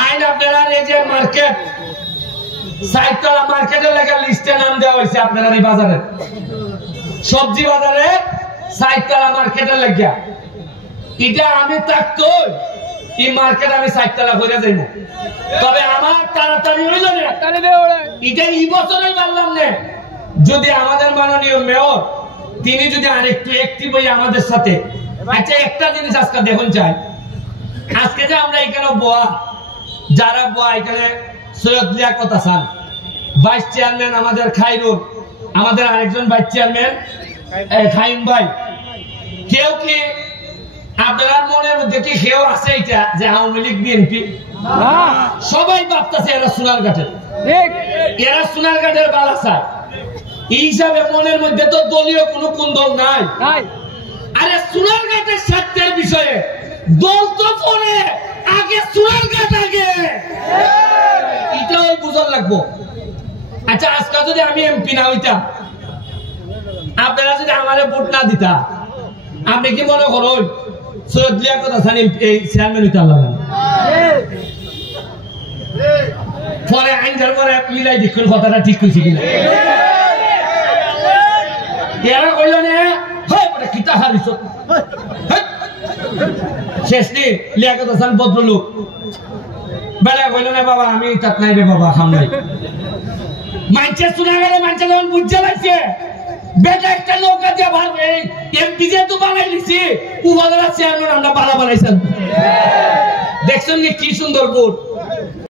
আইন আপনারা এই যে মার্কেট সাইটতলা মার্কেটের লেখা লিস্টে নাম দেওয়া হয়েছে আপনারা এই বাজারে সবজি বাজারে সাইটতলা মার্কেটের লেখা এটা আমি থাকতো এই মার্কেট আমি সাইটতলা করে যাইব তবে আমার তাড়াতাড়ি হইল না এটা এই বছরই পারলাম না যদি আমাদের মাননীয় মেয়র তিনি যদি আরেকটু অ্যাক্টিভ হই আমাদের সাথে আচ্ছা একটা জিনিস আজকে দেখুন চাই আজকে যে আমরা এখানে বোয়া যারা বোয়া এখানে সৈয়দ লিয়াকত হাসান ভাইস চেয়ারম্যান আমাদের খাইরুল আমাদের আরেকজন ভাইস চেয়ারম্যান খাইম ভাই কেউ কি আপনার মনের মধ্যে কি কেউ আছে এটা যে আওয়ামী লীগ বিএনপি সবাই ভাবতেছে এরা সোনারঘাটের এরা সোনারঘাটের বালাসায় এই হিসাবে মনের মধ্যে তো দলীয় কোনো কুন্দল নাই আরে সোনারঘাটের স্বার্থের বিষয়ে দল তো পরে আগে সোনারঘাট আগে এটাও বুঝার লাগবো আচ্ছা আজকে যদি আমি এমপি না হইতাম আপনারা যদি আমারে ভোট না দিতা আপনি কি মনে করুন সৈয়দ লিয়াকত হাসান এই চেয়ারম্যান হইতে আল্লাহ পরে আইনটার পরে মিলাই দেখুন কথাটা ঠিক কইছি কিনা এরা কইল না হয় বলে কিতা হারিস শেষ নি লিয়াকত হাসান ভদ্রলোক বেলা কইল না বাবা আমি তাত নাই রে বাবা খাম নাই মানছে শোনা গেলে মানছে যখন বুঝতে লাগছে বেটা একটা নৌকা দিয়ে ভাবে এমপি যে তো বানাই লিছি উপজেলা চেয়ারম্যান আমরা বাড়া বানাইছেন দেখছেন কি সুন্দর বোর্ড